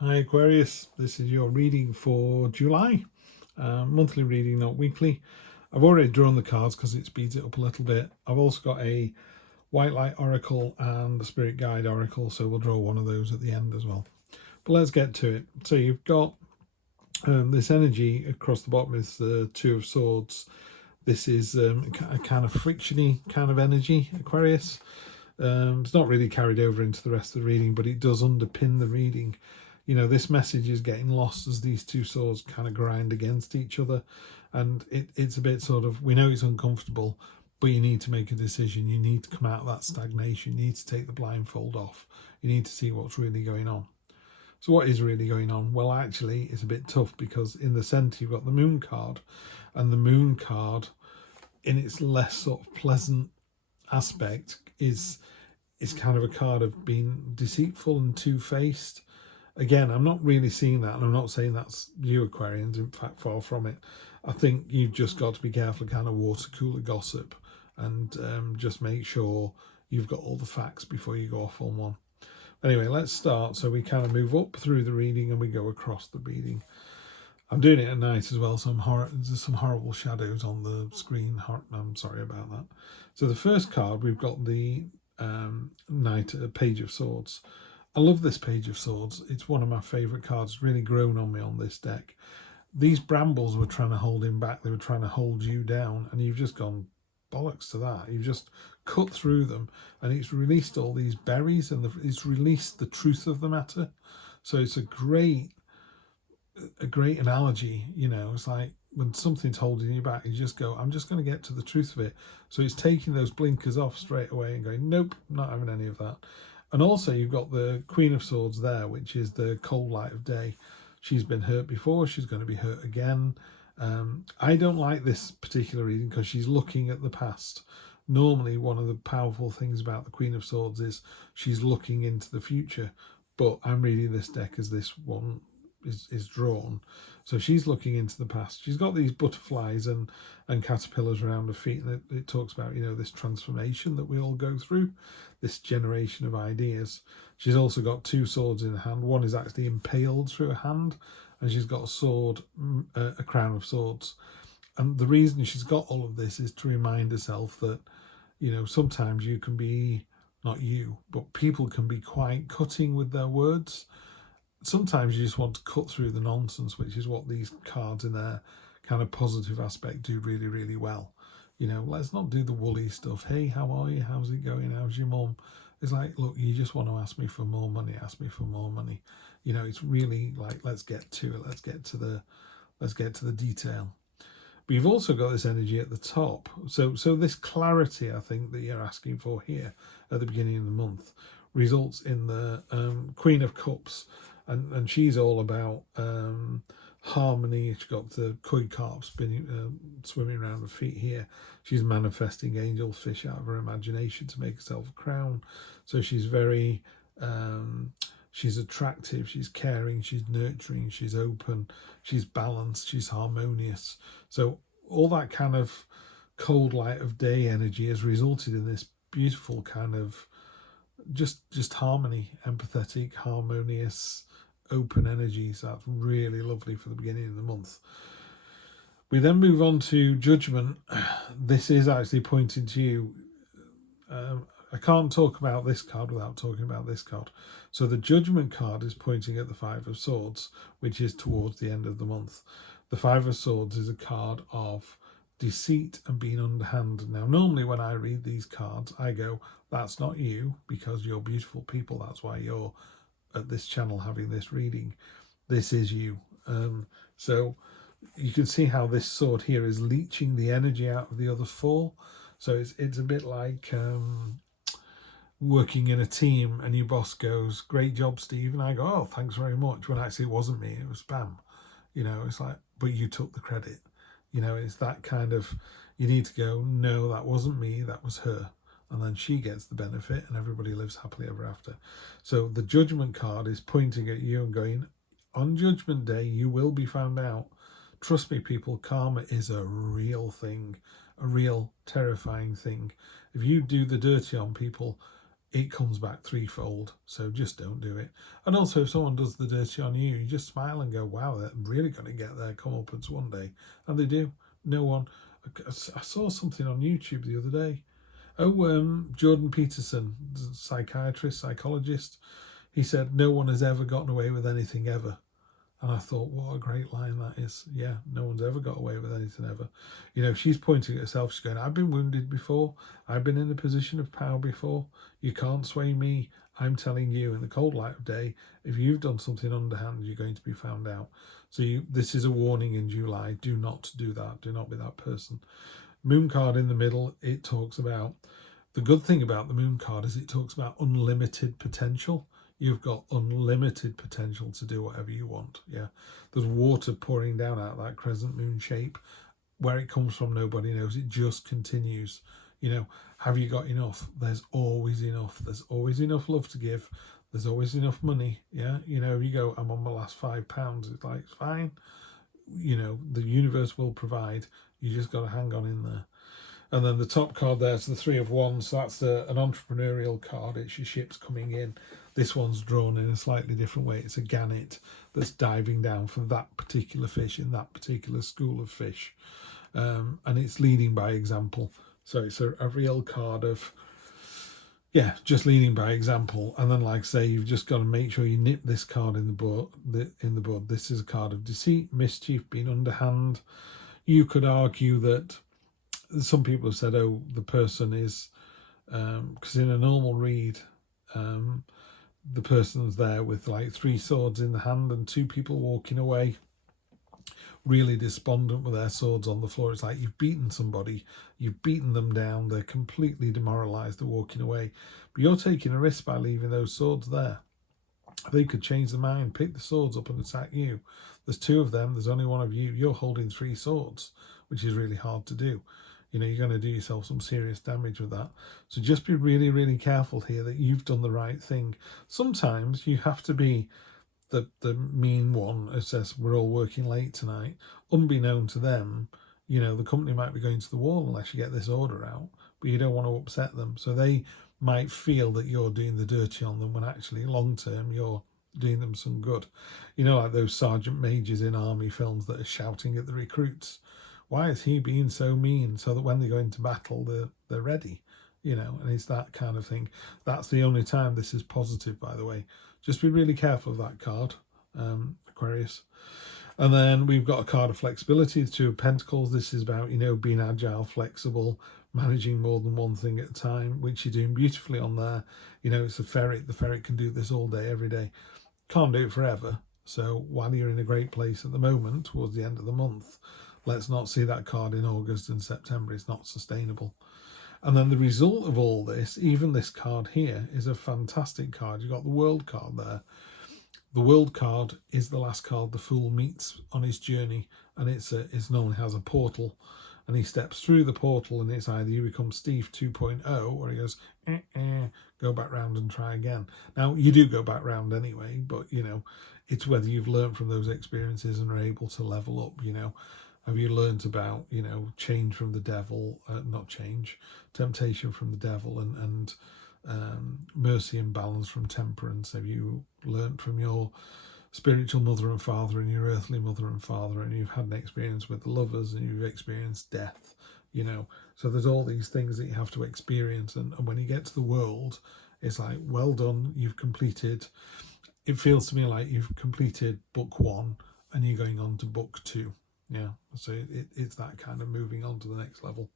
Hi Aquarius, this is your reading for July, monthly reading, not weekly. I've already drawn the cards because it speeds it up a little bit. I've also got a White Light Oracle and the Spirit Guide Oracle, so we'll draw one of those at the end as well. But let's get to it. So you've got this energy across the bottom is the Two of Swords. This is a kind of frictiony kind of energy, Aquarius. It's not really carried over into the rest of the reading, but it does underpin the reading. You know, this message is getting lost as these two swords kind of grind against each other. And it's a bit sort of, we know it's uncomfortable, but you need to make a decision. You need to come out of that stagnation. You need to take the blindfold off. You need to see what's really going on. So what is really going on? Well, actually, it's a bit tough because in the centre you've got the Moon card. And the Moon card, in its less sort of pleasant aspect, is kind of a card of being deceitful and two-faced. Again, I'm not really seeing that, and I'm not saying that's you Aquarians, in fact, far from it. I think you've just got to be careful, kind of water cooler gossip, and just make sure you've got all the facts before you go off on one. Anyway, let's start. So we kind of move up through the reading and we go across the reading. I'm doing it at night as well, so there's some horrible shadows on the screen. I'm sorry about that. So the first card, we've got the Page of Swords. I love this Page of Swords. It's one of my favourite cards. Really grown on me on this deck. These brambles were trying to hold him back. They were trying to hold you down, and you've just gone bollocks to that. You've just cut through them, and it's released all these berries, and it's released the truth of the matter. So it's a great analogy. You know, it's like when something's holding you back, you just go, I'm just going to get to the truth of it. So it's taking those blinkers off straight away and going, nope, not having any of that. And also you've got the Queen of Swords there, which is the cold light of day. She's been hurt before. She's going to be hurt again. I don't like this particular reading because she's looking at the past. Normally, one of the powerful things about the Queen of Swords is she's looking into the future. But I'm reading this deck as this one is drawn. So she's looking into the past. She's got these butterflies and caterpillars around her feet, and it talks about, you know, this transformation that we all go through, this generation of ideas. She's also got two swords in her hand. One is actually impaled through her hand, and she's got a sword, a crown of swords. And the reason she's got all of this is to remind herself that, you know, sometimes you can be, not you, but people can be quite cutting with their words. Sometimes you just want to cut through the nonsense, which is what these cards in their kind of positive aspect do really, really well. You know, let's not do the woolly stuff. Hey, how are you? How's it going? How's your mum? It's like, look, you just want to ask me for more money. Ask me for more money. You know, it's really like, let's get to it. Let's get to the detail. But you've also got this energy at the top. So this clarity, I think, that you're asking for here at the beginning of the month results in the Queen of Cups. And she's all about harmony. She's got the koi carp swimming around her feet here. She's manifesting angelfish out of her imagination to make herself a crown. So she's very, she's attractive, she's caring, she's nurturing, she's open, she's balanced, she's harmonious. So all that kind of cold light of day energy has resulted in this beautiful kind of just harmony, empathetic, harmonious, open energies. That's really lovely for the beginning of the month. We then move on to Judgment. This is actually pointing to you. I can't talk about this card without talking about this card. So the Judgment card is pointing at the Five of Swords, which is towards the end of the month. The Five of Swords is a card of deceit and being underhand. Now, normally when I read these cards, I go, that's not you, because you're beautiful people. That's why you're at this channel having this reading. This is you. So you can see how this sword here is leeching the energy out of the other four. So it's a bit like working in a team and your boss goes, great job, Steve, and I go, oh, thanks very much, when actually it wasn't me, it was spam. You know, it's like, but you took the credit. You know, it's that kind of, you need to go, no, that wasn't me, that was her. And then she gets the benefit and everybody lives happily ever after. So the Judgment card is pointing at you and going, on Judgment Day, you will be found out. Trust me, people, karma is a real thing, a real terrifying thing. If you do the dirty on people, it comes back threefold. So just don't do it. And also, if someone does the dirty on you, you just smile and go, wow, they're really going to get their comeuppance one day. And they do. No one. I saw something on YouTube the other day. Jordan Peterson, psychiatrist, psychologist, he said, no one has ever gotten away with anything ever. And I thought, what a great line that is. Yeah, no one's ever got away with anything ever. You know, she's pointing at herself. She's going, I've been wounded before. I've been in a position of power before. You can't sway me. I'm telling you, in the cold light of day, if you've done something underhand, you're going to be found out. So this is a warning in July. Do not do that. Do not be that person. Moon card in the middle, it talks about, the good thing about the moon card is it talks about unlimited potential. You've got unlimited potential to do whatever you want. Yeah, there's water pouring down out of that crescent moon shape. Where it comes from, nobody knows. It just continues. You know, have you got enough? There's always enough. There's always enough love to give. There's always enough money. Yeah, you know, if you go, I'm on my last £5, it's like, it's fine. You know, the universe will provide. You just got to hang on in there. And then the top card there's the Three of Wands. So that's an entrepreneurial card. It's your ships coming in. This one's drawn in a slightly different way. It's a gannet that's diving down for that particular fish in that particular school of fish. And it's leading by example. So it's a real card of, yeah, just leading by example. And then, like I say, you've just got to make sure you nip this card in the bud. This is a card of deceit, mischief, being underhand. You could argue that some people have said, oh, the person is, because in a normal read, the person's there with like 3 swords in the hand and 2 people walking away, really despondent with their swords on the floor. It's like you've beaten somebody, you've beaten them down, they're completely demoralised, they're walking away. But you're taking a risk by leaving those swords there. They could change their mind, pick the swords up and attack you. There's 2 of them, there's only 1 of you. You're holding 3 swords, which is really hard to do. You know, you're going to do yourself some serious damage with that. So just be really, really careful here that you've done the right thing. Sometimes you have to be the mean one who says, we're all working late tonight. Unbeknown to them, you know, the company might be going to the wall unless you get this order out, but you don't want to upset them. So they might feel that you're doing the dirty on them when actually long term you're doing them some good. You know, like those sergeant majors in army films that are shouting at the recruits. Why is he being so mean? So that when they go into battle, they're ready, you know, and it's that kind of thing. That's the only time this is positive, by the way. Just be really careful of that card, Aquarius. And then we've got a card of flexibility, the 2 of Pentacles. This is about, you know, being agile, flexible, managing more than one thing at a time, which you're doing beautifully on there. You know, it's a ferret. The ferret can do this all day, every day. Can't do it forever. So while you're in a great place at the moment, towards the end of the month, let's not see that card in August and September. It's not sustainable. And then the result of all this, even this card here, is a fantastic card. You've got the World card there. The World card is the last card the Fool meets on his journey, and it normally has a portal, and he steps through the portal, and it's either you become Steve 2.0, or he goes, go back round and try again. Now, you do go back round anyway, but, you know, it's whether you've learned from those experiences and are able to level up, you know. Have you learned about, you know, change from the devil, temptation from the devil, and mercy and balance from temperance? Have you learned from your spiritual mother and father and your earthly mother and father, and you've had an experience with the lovers and you've experienced death, you know? So there's all these things that you have to experience. And when you get to the world, it's like, well done, you've completed. It feels to me like you've completed book 1 and you're going on to book 2. Yeah, so it's that kind of moving on to the next level.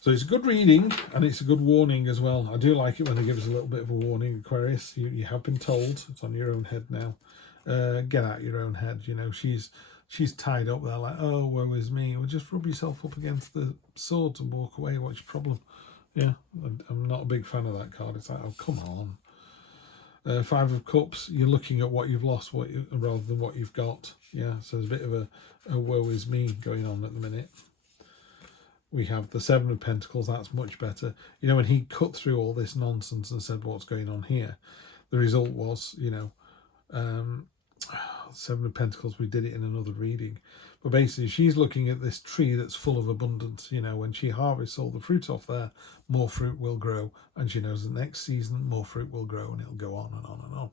So it's a good reading, and it's a good warning as well. I do like it when they give us a little bit of a warning, Aquarius. You have been told. It's on your own head now. Get out your own head. You know, she's tied up there like, oh, woe is me. Well, just rub yourself up against the swords and walk away. What's your problem? Yeah, I'm not a big fan of that card. It's like, oh, come on. 5 of Cups, you're looking at what you've lost rather than what you've got. Yeah, so there's a bit of a woe is me going on at the minute. We have the 7 of Pentacles, that's much better. You know, when he cut through all this nonsense and said what's going on here, the result was, you know, Seven of Pentacles, we did it in another reading. But basically, she's looking at this tree that's full of abundance. You know, when she harvests all the fruit off there, more fruit will grow. And she knows the next season, more fruit will grow, and it'll go on and on and on.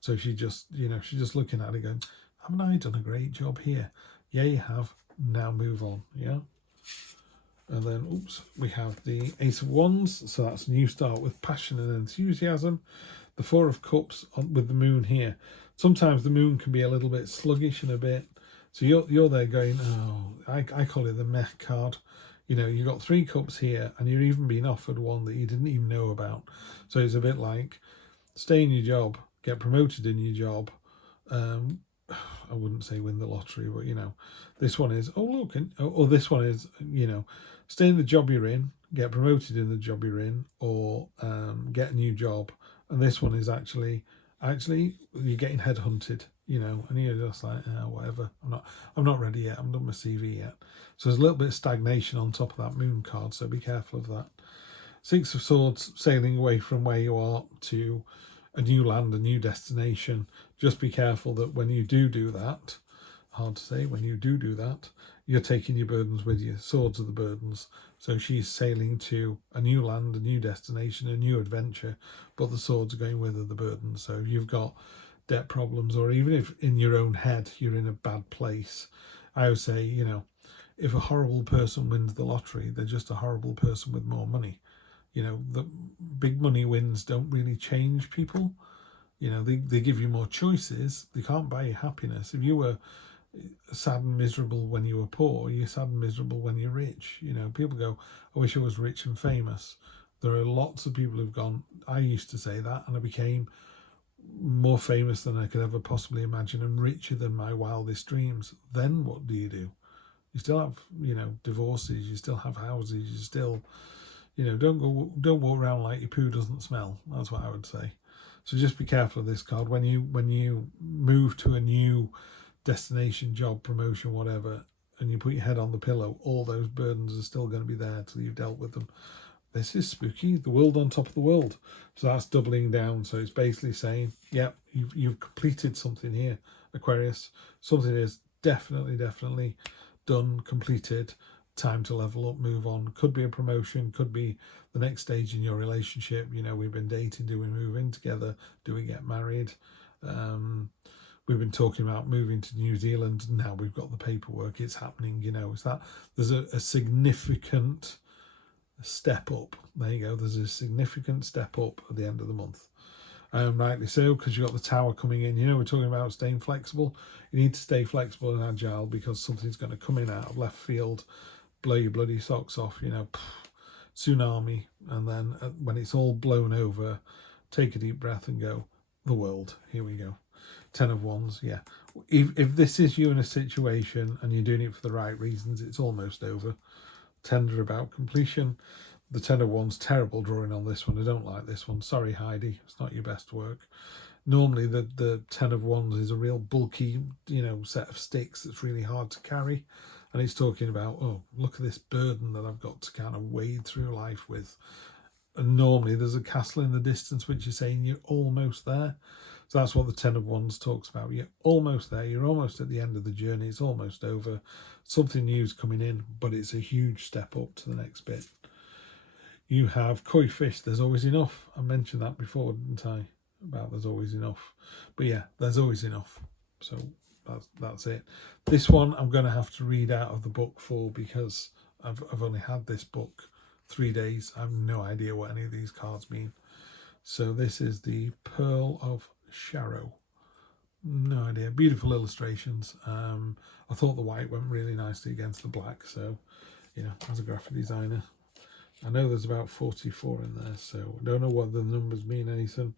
So she just, you know, she's just looking at it going, haven't I done a great job here? Yeah, you have. Now move on, yeah? And then, oops, we have the Ace of Wands. So that's a new start with passion and enthusiasm. The Four of Cups with the moon here. Sometimes the moon can be a little bit sluggish and a bit. So you're there going, oh, I call it the meh card. You know, you've got 3 cups here and you're even being offered one that you didn't even know about. So it's a bit like stay in your job, get promoted in your job. I wouldn't say win the lottery, but, you know, this one is, oh, look, or this one is, you know, stay in the job you're in, get promoted in the job you're in, or get a new job. And this one is actually you're getting headhunted, you know, and you're just like, oh, whatever. I'm not ready yet. I haven't done my CV yet. So there's a little bit of stagnation on top of that moon card. So be careful of that. 6 of Swords, sailing away from where you are to a new land, a new destination. Just be careful that when you do that, hard to say, when you do that, you're taking your burdens with you. Swords are the burdens. So she's sailing to a new land, a new destination, a new adventure, but the swords are going with her, the burdens. So if you've got debt problems, or even if in your own head you're in a bad place, I would say, you know, if a horrible person wins the lottery, they're just a horrible person with more money. You know, the big money wins don't really change people. You know, they give you more choices. They can't buy you happiness. If you were sad and miserable when you were poor, you're sad and miserable when you're rich. You know, people go, I wish I was rich and famous. There are lots of people who've gone, I used to say that, and I became more famous than I could ever possibly imagine and richer than my wildest dreams. Then what do? You still have, you know, divorces, you still have houses, you still, you know, don't walk around like your poo doesn't smell. That's what I would say. So just be careful of this card. When you move to a new destination, job, promotion, whatever, and you put your head on the pillow, all those burdens are still going to be there till you've dealt with them. This is spooky. The world on top of the world. So that's doubling down. So it's basically saying, yep, you've completed something here, Aquarius. Something is definitely done, completed. Time to level up, move on. Could be a promotion, could be the next stage in your relationship. You know, we've been dating. Do we move in together? Do we get married? We've been talking about moving to New Zealand. Now we've got the paperwork. It's happening. You know, it's that there's a significant step up. There you go. There's a significant step up at the end of the month. Rightly so, because you've got the Tower coming in. You know, we're talking about staying flexible. You need to stay flexible and agile because something's going to come in out of left field, blow your bloody socks off, you know, tsunami. And then when it's all blown over, take a deep breath and go, the world, here we go. 10 of Wands, yeah. If this is you in a situation and you're doing it for the right reasons, it's almost over. Tender about completion. The 10 of Wands, terrible drawing on this one. I don't like this one. Sorry, Heidi, it's not your best work. Normally the 10 of Wands is a real bulky, you know, set of sticks that's really hard to carry. And it's talking about, oh, look at this burden that I've got to kind of wade through life with. And normally there's a castle in the distance which is saying you're almost there. So that's what the 10 of Wands talks about. You're almost there. You're almost at the end of the journey. It's almost over. Something new is coming in, but it's a huge step up to the next bit. You have koi fish. There's always enough. I mentioned that before, didn't I? About there's always enough. But yeah, there's always enough. So that's it. This one I'm going to have to read out of the book for because I've only had this book 3 days. I have no idea what any of these cards mean. So this is the Pearl of Sharrow. No idea. Beautiful illustrations. I thought the white went really nicely against the black. So, you know, as a graphic designer, I know there's about 44 in there. So I don't know what the numbers mean anything.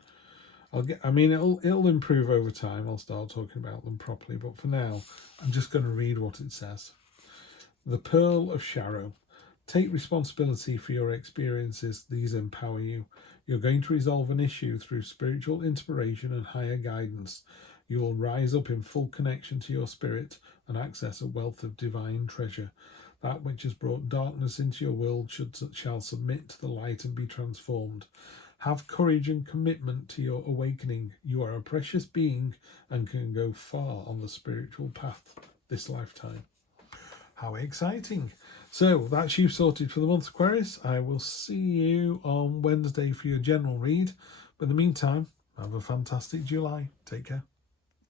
It'll improve over time. I'll start talking about them properly. But for now, I'm just going to read what it says. The Pearl of Sharrow. Take responsibility for your experiences. These empower you. You're going to resolve an issue through spiritual inspiration and higher guidance. You will rise up in full connection to your spirit and access a wealth of divine treasure. That which has brought darkness into your world shall submit to the light and be transformed. Have courage and commitment to your awakening. You are a precious being and can go far on the spiritual path this lifetime. How exciting. So that's you sorted for the month, Aquarius. I will see you on Wednesday for your general read. But in the meantime, have a fantastic July. Take care.